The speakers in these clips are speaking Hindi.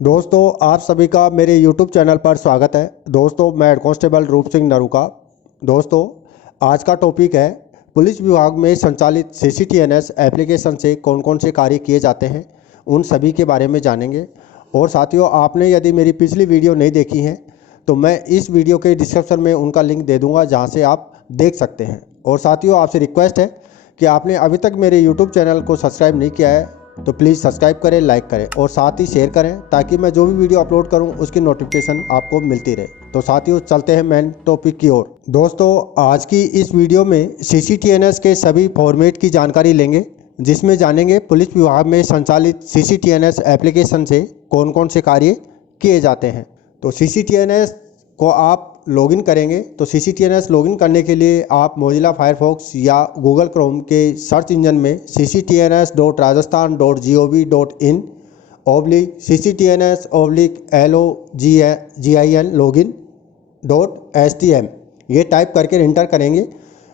दोस्तों, आप सभी का मेरे YouTube चैनल पर स्वागत है। दोस्तों, मैं हेड कांस्टेबल रूप सिंह नरूका। दोस्तों, आज का टॉपिक है पुलिस विभाग में संचालित CCTNS एप्लीकेशन से कौन कौन से कार्य किए जाते हैं, उन सभी के बारे में जानेंगे। और साथियों, आपने यदि मेरी पिछली वीडियो नहीं देखी है तो मैं इस वीडियो के डिस्क्रिप्शन में उनका लिंक दे दूँगा, जहाँ से आप देख सकते हैं। और साथियों, आपसे रिक्वेस्ट है कि आपने अभी तक मेरे YouTube चैनल को सब्सक्राइब नहीं किया है तो प्लीज़ सब्सक्राइब करें, लाइक करें और साथ ही शेयर करें, ताकि मैं जो भी वीडियो अपलोड करूं उसकी नोटिफिकेशन आपको मिलती रहे। तो साथियों, चलते हैं मेन टॉपिक की ओर। दोस्तों, आज की इस वीडियो में CCTNS के सभी फॉर्मेट की जानकारी लेंगे, जिसमें जानेंगे पुलिस विभाग में संचालित CCTNS एप्लीकेशन से कौन कौन से कार्य किए जाते हैं। तो CCTNS को आप लॉगिन करेंगे तो CCTNS लॉगिन करने के लिए आप मोजिला फायरफॉक्स या गूगल क्रोम के सर्च इंजन में cctns.rajasthan.gov.in/login.htm ये टाइप करके इंटर करेंगे।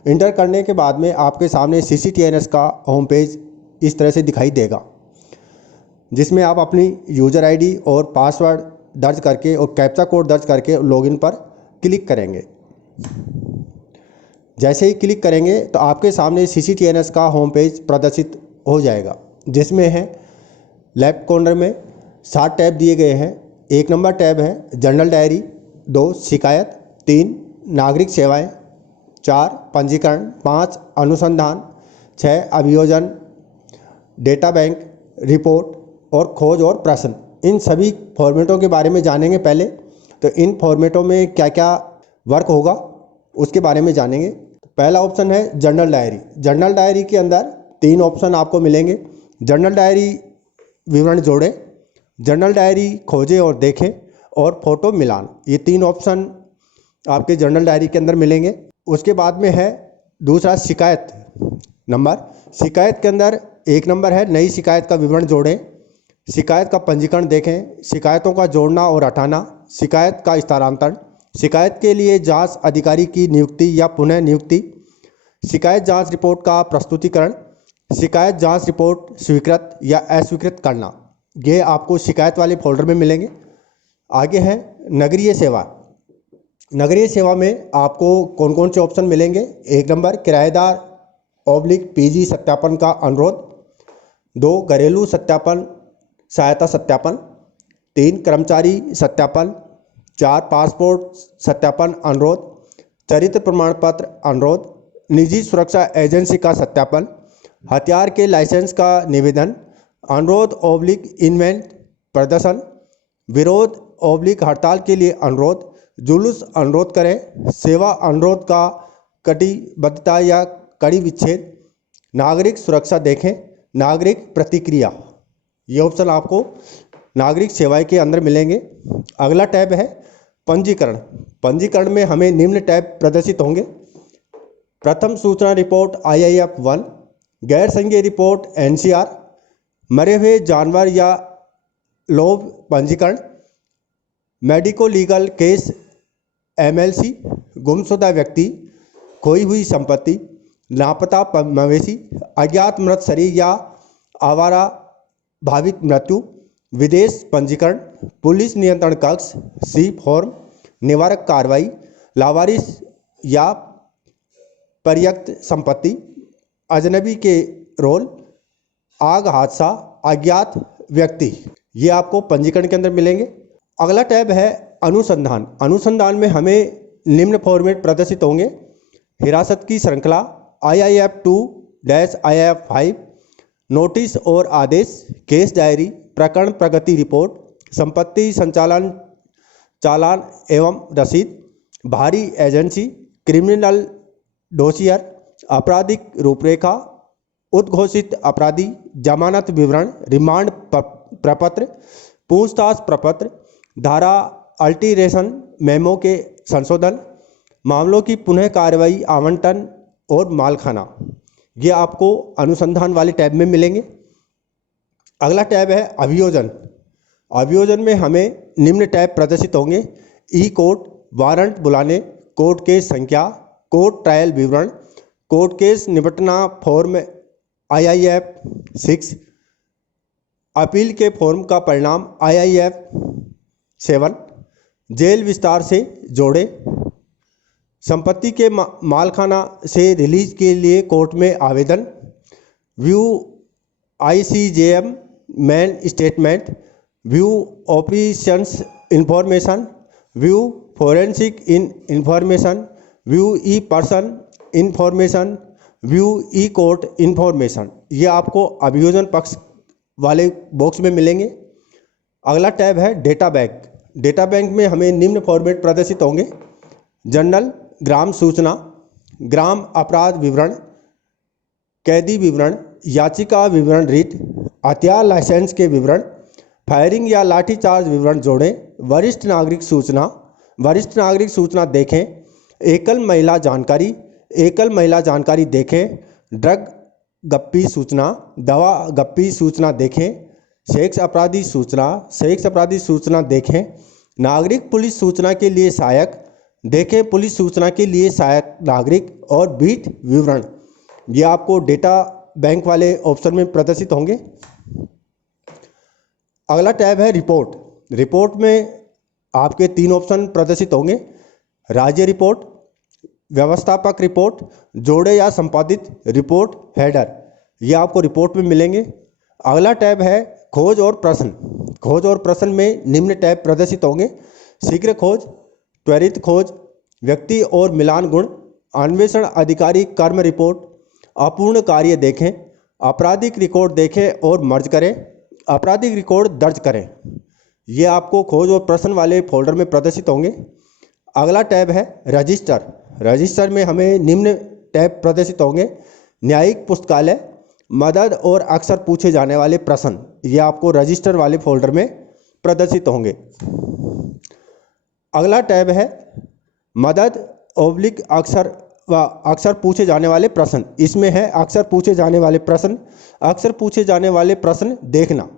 इंटर करने के बाद में आपके सामने CCTNS का होम पेज इस तरह से दिखाई देगा, जिसमें आप अपनी यूज़र आईडी और पासवर्ड दर्ज करके और कैप्चा कोड दर्ज करके लॉगिन पर क्लिक करेंगे। जैसे ही क्लिक करेंगे तो आपके सामने CCTNS का होम पेज प्रदर्शित हो जाएगा, जिसमें है लेफ्ट कॉर्नर में 7 टैब दिए गए हैं। 1 नंबर टैब है जनरल डायरी, 2 शिकायत, 3 नागरिक सेवाएं, 4 पंजीकरण, 5 अनुसंधान, 6 अभियोजन, डेटा बैंक, रिपोर्ट और खोज और प्रश्न। इन सभी फॉर्मेटों के बारे में जानेंगे। पहले तो इन फॉर्मेटों में क्या क्या वर्क होगा उसके बारे में जानेंगे। पहला ऑप्शन है जनरल डायरी। जनरल डायरी के अंदर 3 ऑप्शन आपको मिलेंगे। जनरल डायरी विवरण जोड़ें, जनरल डायरी खोजें और देखें, और फोटो मिलान। ये 3 ऑप्शन आपके जनरल डायरी के अंदर मिलेंगे। उसके बाद में है दूसरा शिकायत नंबर। शिकायत के अंदर 1 नंबर है नई शिकायत का विवरण जोड़ें, शिकायत का पंजीकरण देखें, शिकायतों का जोड़ना और हटाना, शिकायत का स्थानांतरण, शिकायत के लिए जांच अधिकारी की नियुक्ति या पुनः नियुक्ति, शिकायत जांच रिपोर्ट का प्रस्तुतिकरण, शिकायत जांच रिपोर्ट स्वीकृत या अस्वीकृत करना। ये आपको शिकायत वाले फोल्डर में मिलेंगे। आगे है नगरीय सेवा। नगरीय सेवा में आपको कौन कौन से ऑप्शन मिलेंगे। 1 नंबर किराएदार/PG सत्यापन का अनुरोध, 2 घरेलू सत्यापन सहायता सत्यापन, 3 कर्मचारी सत्यापन, 4 पासपोर्ट सत्यापन अनुरोध, चरित्र प्रमाण पत्र अनुरोध, निजी सुरक्षा एजेंसी का सत्यापन, हथियार के लाइसेंस का निवेदन, अनुरोध/इन्वेंट प्रदर्शन, विरोध/हड़ताल के लिए अनुरोध, जुलूस अनुरोध करें, सेवा अनुरोध का कटिबद्धता या कड़ी विच्छेद, नागरिक सुरक्षा देखें, नागरिक प्रतिक्रिया। ये ऑप्शन आपको नागरिक सेवाएं के अंदर मिलेंगे। अगला टैब है पंजीकरण। पंजीकरण में हमें निम्न टैब प्रदर्शित होंगे। प्रथम सूचना रिपोर्ट IIF-1, गैर संघीय रिपोर्ट NCR, मरे हुए जानवर या लोभ पंजीकरण, मेडिको लीगल केस MLC, गुमशुदा व्यक्ति, खोई हुई संपत्ति, लापता मवेशी, अज्ञात मृत शरीर या आवारा भाविक मृत्यु, विदेश पंजीकरण, पुलिस नियंत्रण कक्ष C फॉर्म, निवारक कार्रवाई, लावारिस या पर्याप्त संपत्ति, अजनबी के रोल, आग हादसा, अज्ञात व्यक्ति। ये आपको पंजीकरण के अंदर मिलेंगे। अगला टैब है अनुसंधान। अनुसंधान में हमें निम्न फॉर्मेट प्रदर्शित होंगे। हिरासत की श्रृंखला IIF-2-IIF-5, नोटिस और आदेश, केस डायरी, प्रकरण प्रगति रिपोर्ट, संपत्ति संचालन चालान एवं रसीद, बाहरी एजेंसी, क्रिमिनल डोसियर, आपराधिक रूपरेखा, उद्घोषित अपराधी, जमानत विवरण, रिमांड प्रपत्र, पूछताछ प्रपत्र, धारा अल्टीरेशन मेमो के संशोधन, मामलों की पुनः कार्रवाई, आवंटन और मालखाना। ये आपको अनुसंधान वाले टैब में मिलेंगे। अगला टैब है अभियोजन। अभियोजन में हमें निम्न टैब प्रदर्शित होंगे। ई कोर्ट, वारंट बुलाने, कोर्ट केस संख्या, कोर्ट ट्रायल विवरण, कोर्ट केस निपटना फॉर्म IIF-6, अपील के फॉर्म का परिणाम IIF 7, जेल विस्तार से जोड़े, संपत्ति के मालखाना से रिलीज के लिए कोर्ट में आवेदन, view ICJM main statement, view operations information, view forensic information, view e person information, view e court information, ये आपको अभियोजन पक्ष वाले बॉक्स में मिलेंगे। अगला टैब है डेटा बैंक। डेटा बैंक में हमें निम्न फॉर्मेट प्रदर्शित होंगे: जनरल, ग्राम सूचना, ग्राम अपराध विवरण, कैदी विवरण, याचिका विवरण रिट, हथियार लाइसेंस के विवरण, फायरिंग या लाठीचार्ज विवरण जोड़ें, वरिष्ठ नागरिक सूचना, वरिष्ठ नागरिक सूचना देखें, एकल महिला जानकारी, एकल महिला जानकारी देखें, ड्रग गप्पी सूचना, दवा गप्पी सूचना देखें, सेक्स अपराधी सूचना, सेक्स अपराधी सूचना देखें, नागरिक पुलिस सूचना के लिए सहायक देखें, पुलिस सूचना के लिए सहायक नागरिक, और बीट विवरण, ये आपको डेटा बैंक वाले ऑप्शन में प्रदर्शित होंगे। अगला टैब है रिपोर्ट। रिपोर्ट में आपके 3 ऑप्शन प्रदर्शित होंगे: राज्य रिपोर्ट, व्यवस्थापक रिपोर्ट, जोड़े या संपादित रिपोर्ट हेडर, ये आपको रिपोर्ट में मिलेंगे। अगला टैब है खोज और प्रश्न। खोज और प्रश्न में निम्न टैब प्रदर्शित होंगे: शीघ्र खोज, त्वरित खोज, व्यक्ति और मिलान गुण, अन्वेषण अधिकारी कर्म रिपोर्ट, अपूर्ण कार्य देखें, आपराधिक रिकॉर्ड देखें और मर्ज करें, आपराधिक रिकॉर्ड दर्ज करें, ये आपको खोज और प्रश्न वाले फोल्डर में प्रदर्शित होंगे। अगला टैब है रजिस्टर। रजिस्टर में हमें निम्न टैब प्रदर्शित होंगे: न्यायिक पुस्तकालय, मदद और अक्सर पूछे जाने वाले प्रश्न, ये आपको रजिस्टर वाले फोल्डर में प्रदर्शित होंगे। अगला टैब है मदद ओब्लिक अक्सर व अक्सर पूछे जाने वाले प्रश्न। इसमें है अक्सर पूछे जाने वाले प्रश्न, अक्सर पूछे जाने वाले प्रश्न देखना।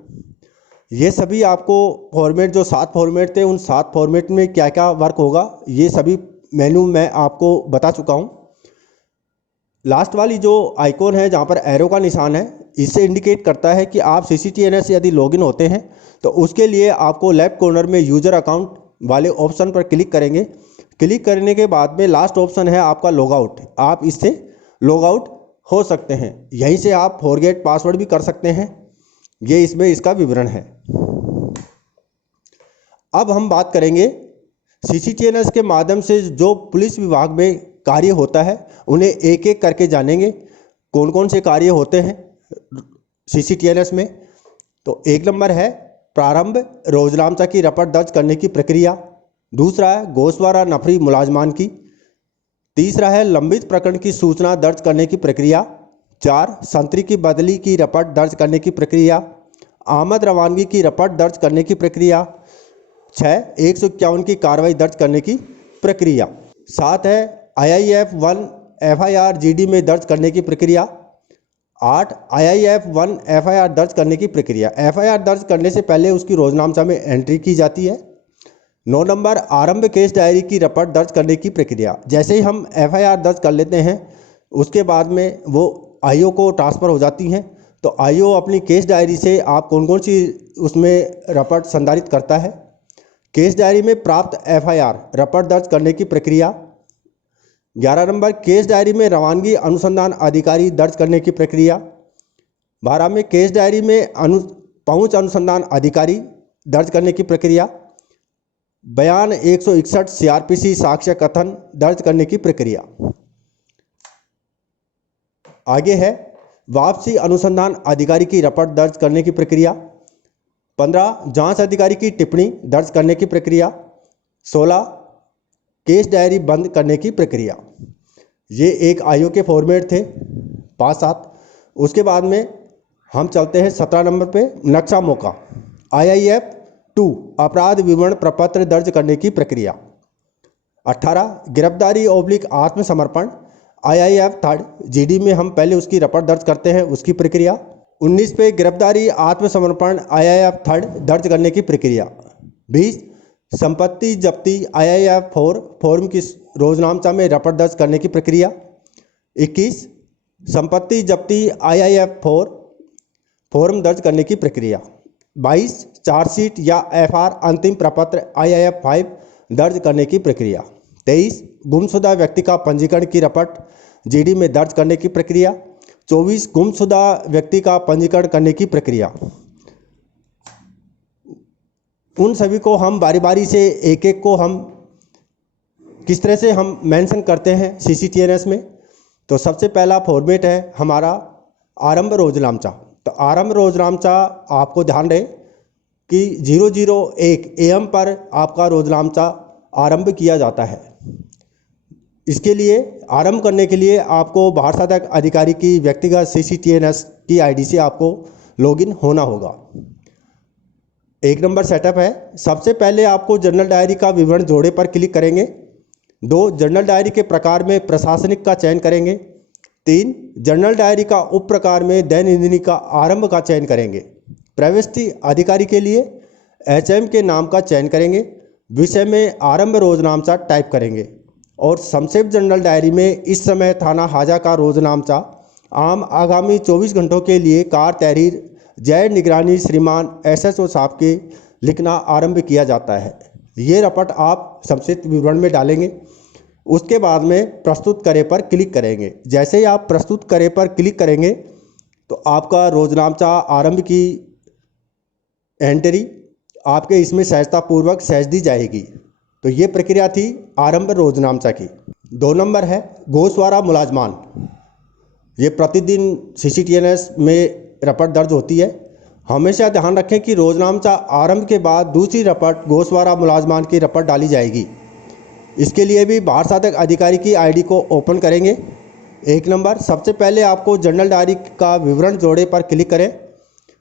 ये सभी आपको फॉर्मेट, जो 7 फॉर्मेट थे, उन 7 फॉर्मेट में क्या क्या वर्क होगा, ये सभी मेन्यू मैं आपको बता चुका हूँ। लास्ट वाली जो आइकॉन है जहाँ पर एरो का निशान है, इससे इंडिकेट करता है कि आप CCTNS से यदि लॉगिन होते हैं तो उसके लिए आपको लेफ्ट कॉर्नर में यूज़र अकाउंट वाले ऑप्शन पर क्लिक करेंगे। क्लिक करने के बाद में लास्ट ऑप्शन है आपका लॉग आउट। आप इससे लॉग आउट हो सकते हैं। यहीं से आप फॉरगेट पासवर्ड भी कर सकते हैं। ये इसमें इसका विवरण है। अब हम बात करेंगे CCTNS के माध्यम से जो पुलिस विभाग में कार्य होता है, उन्हें एक एक करके जानेंगे कौन कौन से कार्य होते हैं CCTNS में। तो 1 नंबर है प्रारंभ रोजनामचा की रपट दर्ज करने की प्रक्रिया। दूसरा है गोशवारा नफरी मुलाजमान की। तीसरा है लंबित प्रकरण की सूचना दर्ज करने की प्रक्रिया। 4 संतरी की बदली की रपट दर्ज करने की प्रक्रिया। आमद रवानगी की रपट दर्ज करने की प्रक्रिया। 6 151 की कार्रवाई दर्ज करने की प्रक्रिया। 7 है IIF 1 FIR GD में दर्ज करने की प्रक्रिया। 8 IIF 1 FIR दर्ज करने की प्रक्रिया। FIR दर्ज करने से पहले उसकी रोजनामचा में एंट्री की जाती है। 9 नंबर आरंभ केस डायरी की रपट दर्ज करने की प्रक्रिया। जैसे ही हम FIR दर्ज कर लेते हैं, उसके बाद में वो IO को ट्रांसफ़र हो जाती हैं। तो IO अपनी केस डायरी से आप कौन कौन सी उसमें रपट संधारित करता है। केस डायरी में प्राप्त FIR रपट दर्ज करने की प्रक्रिया। 11 नंबर केस डायरी में रवानगी अनुसंधान अधिकारी दर्ज करने की प्रक्रिया। 12 में केस डायरी में पहुंच अनुसंधान अधिकारी दर्ज करने की प्रक्रिया। बयान 161 CRPC साक्ष्य कथन दर्ज करने की प्रक्रिया। आगे है वापसी अनुसंधान अधिकारी की रपट दर्ज करने की प्रक्रिया। 15 जांच अधिकारी की टिप्पणी दर्ज करने की प्रक्रिया। 16 केस डायरी बंद करने की प्रक्रिया। ये एक IO के फॉर्मेट थे 5-7। उसके बाद में हम चलते हैं 17 नंबर पे नक्शा मौका। IIF 2 अपराध विवरण प्रपत्र दर्ज करने की प्रक्रिया। 18 गिरफ्तारी ओब्लिक आत्मसमर्पण IIF 3 GD में हम पहले उसकी रपट दर्ज करते हैं, उसकी प्रक्रिया। 19 पे गिरफ्तारी आत्मसमर्पण IIF 3 दर्ज करने की प्रक्रिया। 20 संपत्ति जब्ती IIF 4 फॉर्म की रोजनामचा में रपट दर्ज करने की प्रक्रिया। 21 संपत्ति जब्ती IIF 4 फॉर्म दर्ज करने की प्रक्रिया। 22 चार्जशीट या FR अंतिम प्रपत्र IIF 5 दर्ज करने की प्रक्रिया। 23 गुमशुदा व्यक्ति का पंजीकरण की रपट GD में दर्ज करने की प्रक्रिया। 24 गुमशुदा व्यक्ति का पंजीकरण करने की प्रक्रिया। उन सभी को हम बारी बारी से एक एक को हम किस तरह से हम मेंशन करते हैं CCTNS में। तो सबसे पहला फॉर्मेट है हमारा आरंभ रोजनामचा। तो आरंभ रोजनामचा आपको ध्यान रहे कि 001 AM पर आपका रोजनामचा आरंभ किया जाता है। इसके लिए आरंभ करने के लिए आपको बाहर साधक अधिकारी की व्यक्तिगत CCTNS की ID से आपको लॉगिन होना होगा। एक नंबर सेटअप है, सबसे पहले आपको जनरल डायरी का विवरण जोड़े पर क्लिक करेंगे। 2 जनरल डायरी के प्रकार में प्रशासनिक का चयन करेंगे। 3 जनरल डायरी का उप प्रकार में दैनंदिनी का आरंभ का चयन करेंगे। प्रविष्टि अधिकारी के लिए HM के नाम का चयन करेंगे। विषय में आरंभ रोजनामचा टाइप करेंगे और संक्षेप जनरल डायरी में इस समय थाना हाजा का रोजनामचा आम आगामी 24 घंटों के लिए कार तहरीर जय निगरानी श्रीमान SSO साहब के लिखना आरंभ किया जाता है। ये रपट आप संक्षिप्त विवरण में डालेंगे। उसके बाद में प्रस्तुत करे पर क्लिक करेंगे। जैसे ही आप प्रस्तुत करे पर क्लिक करेंगे तो आपका रोजनामचा आरंभ की एंट्री आपके इसमें सहजतापूर्वक सहज दी जाएगी। तो ये प्रक्रिया थी आरंभ रोजनामचा की। 2 नंबर है गोसवारा मुलाजमान। ये प्रतिदिन CCTNS में रपट दर्ज होती है। हमेशा ध्यान रखें कि रोजनामचा आरंभ के बाद दूसरी रपट गोसवारा मुलाजमान की रपट डाली जाएगी। इसके लिए भी बाहर साधक अधिकारी की ID को ओपन करेंगे। 1 नंबर सबसे पहले आपको जनरल डायरी का विवरण जोड़े पर क्लिक करें।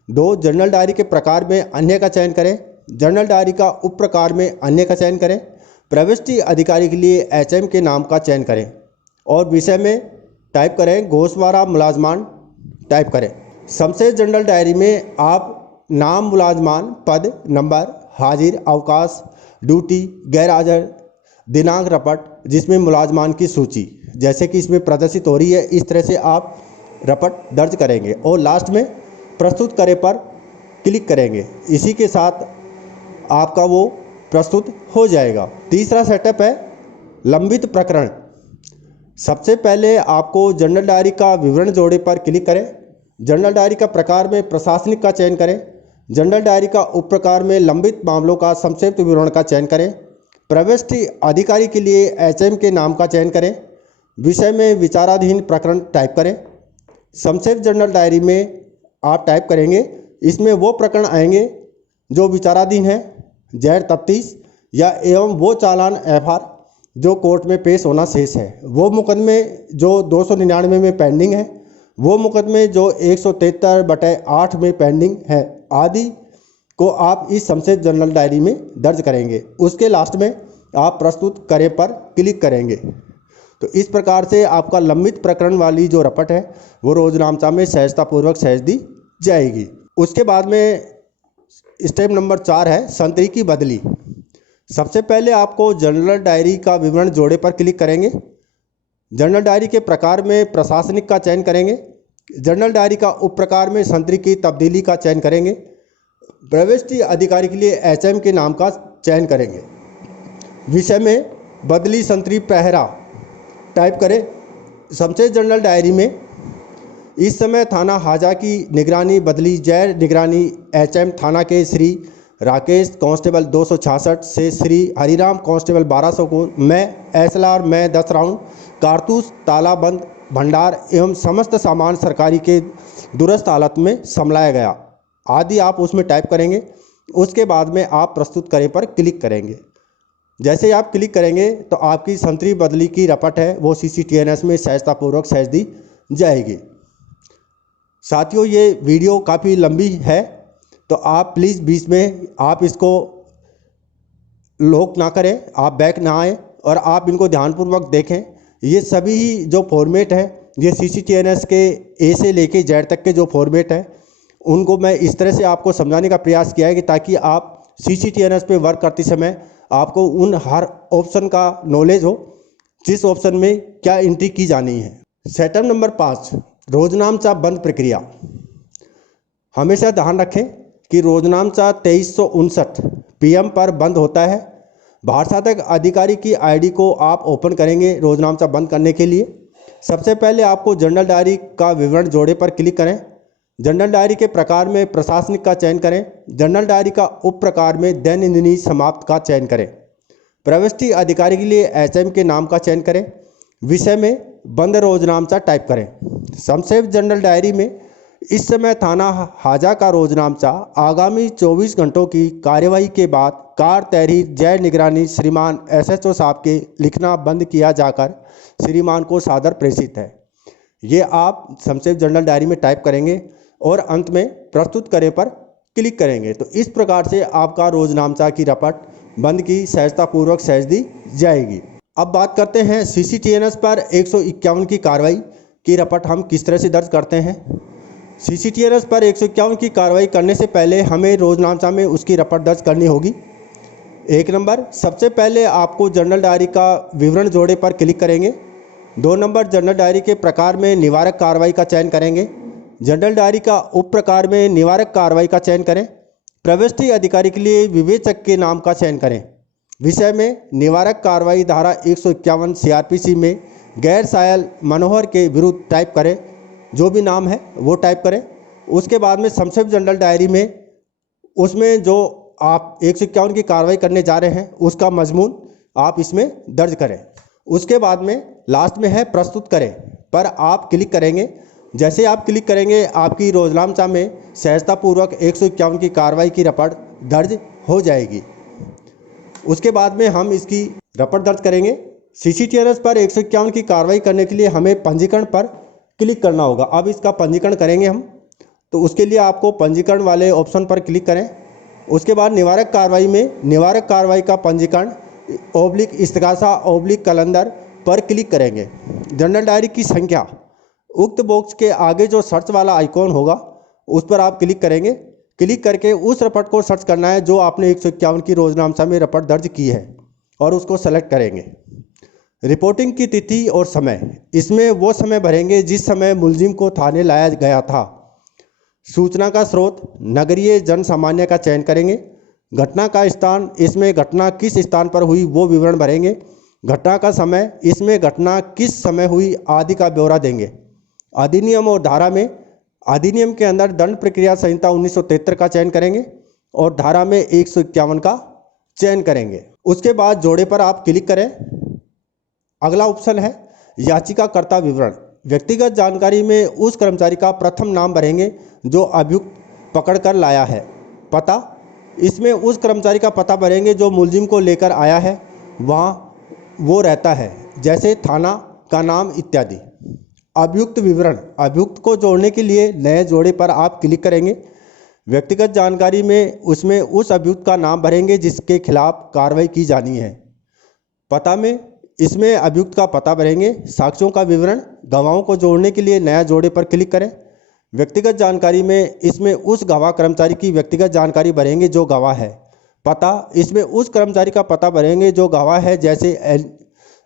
2 जनरल डायरी के प्रकार में अन्य का चयन करें। जनरल डायरी का उप प्रकार में अन्य का चयन करें। प्रविष्टि अधिकारी के लिए HM के नाम का चयन करें और विषय में टाइप करें गोसवारा मुलाजमान टाइप करें। संक्षेप जनरल डायरी में आप नाम मुलाजमान, पद, नंबर, हाजिर, अवकाश, ड्यूटी, गैर हाजिर, दिनांक रपट जिसमें मुलाजमान की सूची जैसे कि इसमें प्रदर्शित हो रही है, इस तरह से आप रपट दर्ज करेंगे और लास्ट में प्रस्तुत करे पर क्लिक करेंगे। इसी के साथ आपका वो प्रस्तुत हो जाएगा। तीसरा सेटअप है लंबित प्रकरण। सबसे पहले आपको जनरल डायरी का विवरण जोड़े पर क्लिक करें। जनरल डायरी का प्रकार में प्रशासनिक का चयन करें। जनरल डायरी का उप प्रकार में लंबित मामलों का संक्षिप्त विवरण का चयन करें। प्रविष्टि अधिकारी के लिए HM के नाम का चयन करें। विषय में विचाराधीन प्रकरण टाइप करें। संक्षिप्त जनरल डायरी में आप टाइप करेंगे, इसमें वो प्रकरण आएंगे जो विचाराधीन है, जैर तफ्तीश या एवं वो चालान FR जो कोर्ट में पेश होना शेष है, वो मुकदमे जो 299 में पेंडिंग है, वो मुकदमे जो 173/8 में पेंडिंग है आदि को आप इस संक्षिप्त जनरल डायरी में दर्ज करेंगे। उसके लास्ट में आप प्रस्तुत करे पर क्लिक करेंगे। तो इस प्रकार से आपका लंबित प्रकरण वाली जो रपट है वो रोजनामचा में सहजतापूर्वक सहज दी जाएगी। उसके बाद में स्टेप नंबर 4 है संतरी की बदली। सबसे पहले आपको जनरल डायरी का विवरण जोड़े पर क्लिक करेंगे। जनरल डायरी के प्रकार में प्रशासनिक का चयन करेंगे। जनरल डायरी का उप प्रकार में संतरी की तब्दीली का चयन करेंगे। प्रविष्टि अधिकारी के लिए HM के नाम का चयन करेंगे। विषय में बदली संतरी पहरा टाइप करें। संक्षिप्त जनरल डायरी में इस समय थाना हाजा की निगरानी बदली जय निगरानी HM थाना के श्री राकेश कांस्टेबल 266 से श्री हरिराम कांस्टेबल 1200 को मैं SLR में 10 राउंड कारतूस तालाबंद भंडार एवं समस्त सामान सरकारी के दुरुस्त हालत में संभलाया गया आदि आप उसमें टाइप करेंगे। उसके बाद में आप प्रस्तुत करे पर क्लिक करेंगे। जैसे ही आप क्लिक करेंगे तो आपकी संतरी बदली की रपट है वो CCTNS में सहजतापूर्वक सहज दी जाएगी। साथियों, ये वीडियो काफ़ी लंबी है तो आप प्लीज़ बीच में आप इसको लॉक ना करें, आप बैक ना आएँ और आप इनको ध्यानपूर्वक देखें। ये सभी जो फॉर्मेट है ये CCTNS के A से लेके Z तक के जो फॉर्मेट है उनको मैं इस तरह से आपको समझाने का प्रयास किया है कि ताकि आप CCTNS पे वर्क करते समय आपको उन हर ऑप्शन का नॉलेज हो, जिस ऑप्शन में क्या एंट्री की जानी है। सेटअप नंबर 5 रोजनामचा बंद प्रक्रिया। हमेशा ध्यान रखें कि रोजनामचा 2359 PM पर बंद होता है। भारसाधक अधिकारी की आईडी को आप ओपन करेंगे रोजनामचा बंद करने के लिए। सबसे पहले आपको जनरल डायरी का विवरण जोड़े पर क्लिक करें। जनरल डायरी के प्रकार में प्रशासनिक का चयन करें। जनरल डायरी का उप प्रकार में दैनंदिनी समाप्त का चयन करें। प्रविष्टि अधिकारी के लिए HM के नाम का चयन करें। विषय में बंद रोजनामचा टाइप करें। संक्षेप जनरल डायरी में इस समय थाना हाजा का रोजनामचा आगामी 24 घंटों की कार्यवाही के बाद कार तहरीर जय निगरानी श्रीमान SHO साहब के लिखना बंद किया जाकर श्रीमान को सादर प्रेषित है। ये आप संक्षेप जनरल डायरी में टाइप करेंगे और अंत में प्रस्तुत करें पर क्लिक करेंगे तो इस प्रकार से आपका रोजनामचा की रपट बंद की सहजतापूर्वक सहज दी जाएगी। अब बात करते हैं CCTNS पर 151 की कार्रवाई की रपट हम किस तरह से दर्ज करते हैं। CCTNS पर 151 की कार्रवाई करने से पहले हमें रोजनामचा में उसकी रपट दर्ज करनी होगी। 1 नंबर, सबसे पहले आपको जनरल डायरी का विवरण जोड़े पर क्लिक करेंगे। 2 नंबर, जनरल डायरी के प्रकार में निवारक कार्रवाई का चयन करेंगे। जनरल डायरी का उप प्रकार में निवारक कार्रवाई का चयन करें। प्रविष्टि अधिकारी के लिए विवेचक के नाम का चयन करें। विषय में निवारक कार्रवाई धारा 151 CRPC में गैर सायल मनोहर के विरुद्ध टाइप करें। जो भी नाम है वो टाइप करें। उसके बाद में संक्षिप्त जनरल डायरी में उसमें जो आप 151 की कार्रवाई करने जा रहे हैं उसका मजमून आप इसमें दर्ज करें। उसके बाद में लास्ट में है प्रस्तुत करें पर आप क्लिक करेंगे। जैसे आप क्लिक करेंगे आपकी रोजनामचा में सहजतापूर्वक 151 की कार्रवाई की रपट दर्ज हो जाएगी। उसके बाद में हम इसकी रपट दर्ज करेंगे। CCTNS पर 151 की कार्रवाई करने के लिए हमें पंजीकरण पर क्लिक करना होगा। अब इसका पंजीकरण करेंगे हम तो उसके लिए आपको पंजीकरण वाले ऑप्शन पर क्लिक करें। उसके बाद निवारक कार्रवाई में निवारक कार्रवाई का पंजीकरण / इस्तिगासा / कैलेंडर पर क्लिक करेंगे। जनरल डायरी की संख्या उक्त बॉक्स के आगे जो सर्च वाला आइकॉन होगा उस पर आप क्लिक करेंगे। क्लिक करके उस रपट को सर्च करना है जो आपने 151 की रोजनामचा में रपट दर्ज की है और उसको सेलेक्ट करेंगे। रिपोर्टिंग की तिथि और समय, इसमें वो समय भरेंगे जिस समय मुलजिम को थाने लाया गया था। सूचना का स्रोत नगरीय जन सामान्य का चयन करेंगे। घटना का स्थान, इसमें घटना किस स्थान पर हुई वो विवरण भरेंगे। घटना का समय, इसमें घटना किस समय हुई आदि का ब्यौरा देंगे। अधिनियम और धारा में अधिनियम के अंदर दंड प्रक्रिया संहिता 1973 का चयन करेंगे और धारा में 151 का चयन करेंगे। उसके बाद जोड़े पर आप क्लिक करें। अगला ऑप्शन है याचिकाकर्ता विवरण। व्यक्तिगत जानकारी में उस कर्मचारी का प्रथम नाम भरेंगे जो अभियुक्त पकड़ कर लाया है। पता, इसमें उस कर्मचारी का पता भरेंगे जो मुलजिम को लेकर आया है, वहाँ वो रहता है, जैसे थाना का नाम इत्यादि। अभियुक्त विवरण, अभियुक्त को जोड़ने के लिए नए जोड़े पर आप क्लिक करेंगे। व्यक्तिगत जानकारी में उसमें उस अभियुक्त का नाम भरेंगे जिसके खिलाफ कार्रवाई की जानी है। पता में इसमें अभियुक्त का पता भरेंगे। साक्ष्यों का विवरण, गवाहों को जोड़ने के लिए नया जोड़े पर क्लिक करें। व्यक्तिगत जानकारी में इसमें उस गवाह कर्मचारी की व्यक्तिगत जानकारी भरेंगे जो गवाह है। पता, इसमें उस कर्मचारी का पता भरेंगे जो गवाह है, जैसे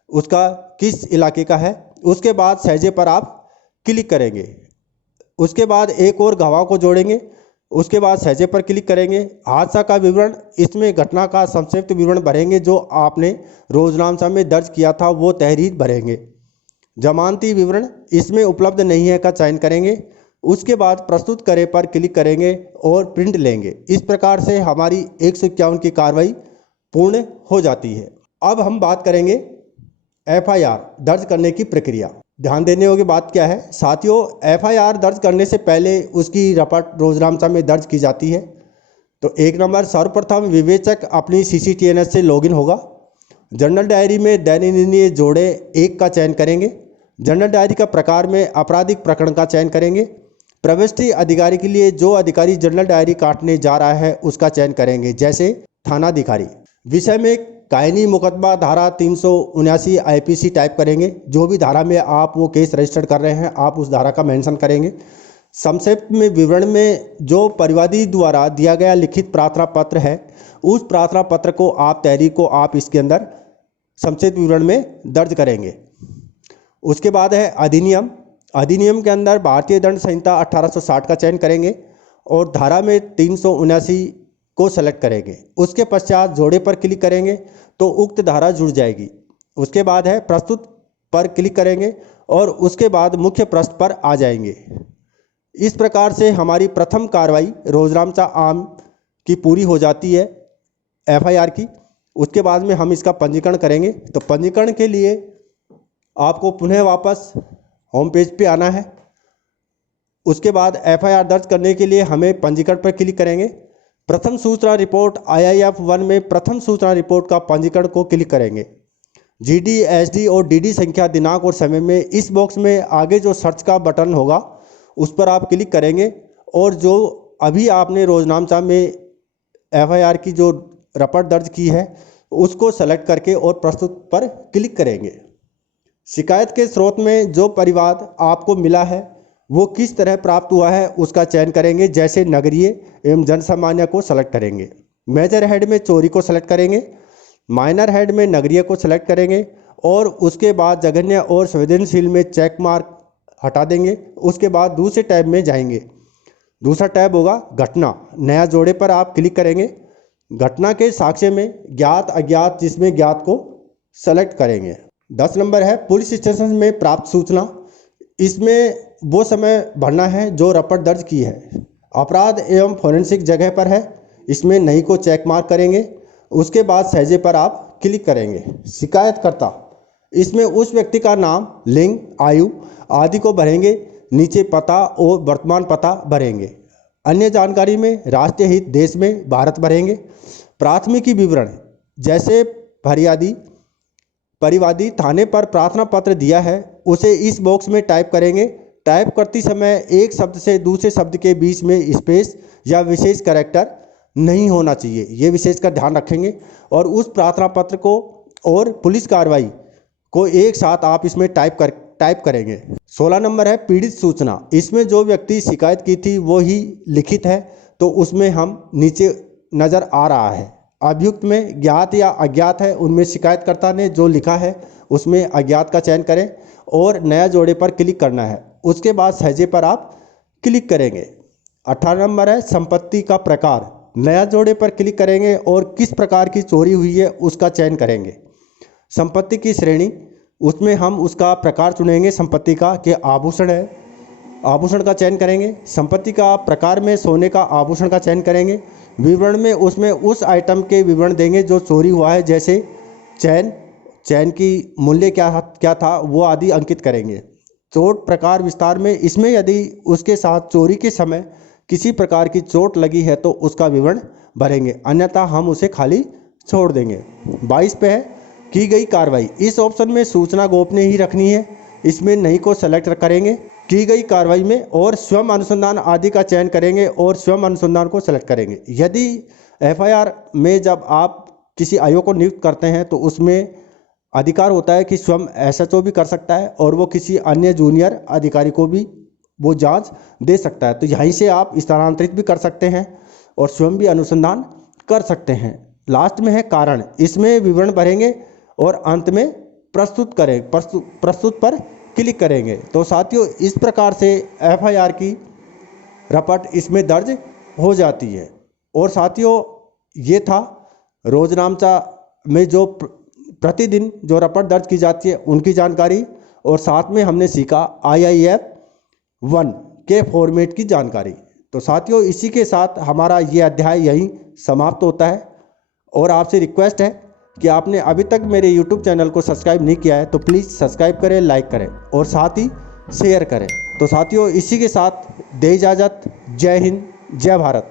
उसका किस इलाके का है। उसके बाद सहजे पर आप क्लिक करेंगे। उसके बाद एक और गवाह को जोड़ेंगे। उसके बाद सहजे पर क्लिक करेंगे। हादसा का विवरण, इसमें घटना का संक्षिप्त विवरण भरेंगे जो आपने रोजनामचा में दर्ज किया था वो तहरीर भरेंगे। जमानती विवरण, इसमें उपलब्ध नहीं है का चयन करेंगे। उसके बाद प्रस्तुत करें पर क्लिक करेंगे और प्रिंट लेंगे। इस प्रकार से हमारी 151 की कार्रवाई पूर्ण हो जाती है। अब हम बात करेंगे FIR दर्ज करने की प्रक्रिया। ध्यान देने योग्य बात क्या है साथियों, FIR दर्ज करने से पहले उसकी रपट रोजनामचा में दर्ज की जाती है। तो 1 नंबर, सर्वप्रथम विवेचक अपनी CCTNS से लॉगिन होगा। जनरल डायरी में दैनंदिनीय जोड़े 1 का चयन करेंगे। जनरल डायरी का प्रकार में आपराधिक प्रकरण का चयन करेंगे। प्रविष्टि अधिकारी के लिए जो अधिकारी जनरल डायरी काटने जा रहा है उसका चयन करेंगे, जैसे थानाधिकारी। विषय में कायनी मुकदमा धारा 379 IPC टाइप करेंगे। जो भी धारा में आप वो केस रजिस्टर्ड कर रहे हैं आप उस धारा का मेंशन करेंगे। संक्षेप में विवरण में जो परिवादी द्वारा दिया गया लिखित प्रार्थना पत्र है उस प्रार्थना पत्र को आप तहरीर को आप इसके अंदर संक्षिप्त विवरण में दर्ज करेंगे। उसके बाद है अधिनियम। अधिनियम के अंदर भारतीय दंड संहिता 1860 का चयन करेंगे और धारा में 379 को सेलेक्ट करेंगे। उसके पश्चात जोड़े पर क्लिक करेंगे तो उक्त धारा जुड़ जाएगी। उसके बाद है प्रस्तुत पर क्लिक करेंगे और उसके बाद मुख्य पृष्ठ पर आ जाएंगे। इस प्रकार से हमारी प्रथम कार्रवाई रोजनामचा आम की पूरी हो जाती है एफआईआर की। उसके बाद में हम इसका पंजीकरण करेंगे। तो पंजीकरण के लिए आपको पुनः वापस होम पेज पे आना है। उसके बाद एफआईआर दर्ज करने के लिए हमें पंजीकरण पर क्लिक करेंगे। प्रथम सूचना रिपोर्ट IIF-1 में प्रथम सूचना रिपोर्ट का पंजीकरण को क्लिक करेंगे। GD, SD और DD संख्या, दिनांक और समय में इस बॉक्स में आगे जो सर्च का बटन होगा उस पर आप क्लिक करेंगे और जो अभी आपने रोजनामचा में एफआईआर की जो रपट दर्ज की है उसको सेलेक्ट करके और प्रस्तुत पर क्लिक करेंगे। शिकायत के स्रोत में जो परिवाद आपको मिला है वो किस तरह प्राप्त हुआ है उसका चयन करेंगे। जैसे नगरीय एवं जनसामान्य को सेलेक्ट करेंगे। मेजर हेड में चोरी को सेलेक्ट करेंगे। माइनर हेड में नगरीय को सेलेक्ट करेंगे और उसके बाद जघन्य और संवेदनशील में चेक मार्क हटा देंगे। उसके बाद दूसरे टैब में जाएंगे। दूसरा टैब होगा घटना। नया जोड़े पर आप क्लिक करेंगे। घटना के साक्ष्य में ज्ञात अज्ञात, जिसमें ज्ञात को सेलेक्ट करेंगे। 10 नंबर है पुलिस स्टेशन में प्राप्त सूचना। इसमें वो समय भरना है जो रपट दर्ज की है। अपराध एवं फोरेंसिक जगह पर है, इसमें नहीं को चेक मार्क करेंगे। उसके बाद सहेजे पर आप क्लिक करेंगे। शिकायतकर्ता, इसमें उस व्यक्ति का नाम, लिंग, आयु आदि को भरेंगे। नीचे पता और वर्तमान पता भरेंगे। अन्य जानकारी में राष्ट्रीय हित, देश में भारत भरेंगे। प्राथमिकी विवरण, जैसे परिवादी थाने पर प्रार्थना पत्र दिया है उसे इस बॉक्स में टाइप करेंगे। टाइप करते समय एक शब्द से दूसरे शब्द के बीच में स्पेस या विशेष कैरेक्टर नहीं होना चाहिए, ये विशेष का ध्यान रखेंगे। और उस प्रार्थना पत्र को और पुलिस कार्रवाई को एक साथ आप इसमें टाइप करेंगे। 16 नंबर है पीड़ित सूचना। इसमें जो व्यक्ति शिकायत की थी वो ही लिखित है तो उसमें हम नीचे नज़र आ रहा है। अभियुक्त में ज्ञात या अज्ञात है, उनमें शिकायतकर्ता ने जो लिखा है उसमें अज्ञात का चयन करें और नया जोड़े पर क्लिक करना है। उसके बाद सहेजे पर आप क्लिक करेंगे। 18 नंबर है संपत्ति का प्रकार। नया जोड़े पर क्लिक करेंगे और किस प्रकार की चोरी हुई है उसका चयन करेंगे। संपत्ति की श्रेणी, उसमें हम उसका प्रकार चुनेंगे। संपत्ति का कि आभूषण है, आभूषण का चयन करेंगे। संपत्ति का प्रकार में सोने का आभूषण का चयन करेंगे। विवरण में उसमें उस आइटम के विवरण देंगे जो चोरी हुआ है, जैसे चैन की मूल्य क्या था वो आदि अंकित करेंगे। चोट प्रकार विस्तार में, इसमें यदि उसके साथ चोरी के समय किसी प्रकार की चोट लगी है तो उसका विवरण भरेंगे, अन्यथा हम उसे खाली छोड़ देंगे। 22 पे है की गई कार्रवाई। इस ऑप्शन में सूचना गोपनीय ही रखनी है, इसमें नहीं को सेलेक्ट करेंगे। की गई कार्रवाई में और स्वयं अनुसंधान आदि का चयन करेंगे और स्वयं अनुसंधान को सेलेक्ट करेंगे। यदि एफआईआर में जब आप किसी आयोग को नियुक्त करते हैं तो उसमें अधिकार होता है कि स्वयं SHO भी कर सकता है और वो किसी अन्य जूनियर अधिकारी को भी वो जांच दे सकता है। तो यहीं से आप स्थानांतरित भी कर सकते हैं और स्वयं भी अनुसंधान कर सकते हैं। लास्ट में है कारण। इसमें विवरण भरेंगे और अंत में प्रस्तुत पर क्लिक करेंगे। तो साथियों इस प्रकार से एफआईआर की रपट इसमें दर्ज हो जाती है। और साथियों ये था रोजनामचा में जो प्रतिदिन जो रपट दर्ज की जाती है उनकी जानकारी, और साथ में हमने सीखा IIF-1 के फॉर्मेट की जानकारी। तो साथियों इसी के साथ हमारा ये अध्याय यहीं समाप्त होता है। और आपसे रिक्वेस्ट है कि आपने अभी तक मेरे YouTube चैनल को सब्सक्राइब नहीं किया है तो प्लीज़ सब्सक्राइब करें, लाइक करें और साथ ही शेयर करें। तो साथियों इसी के साथ दे इजाज़त। जय हिंद, जय भारत।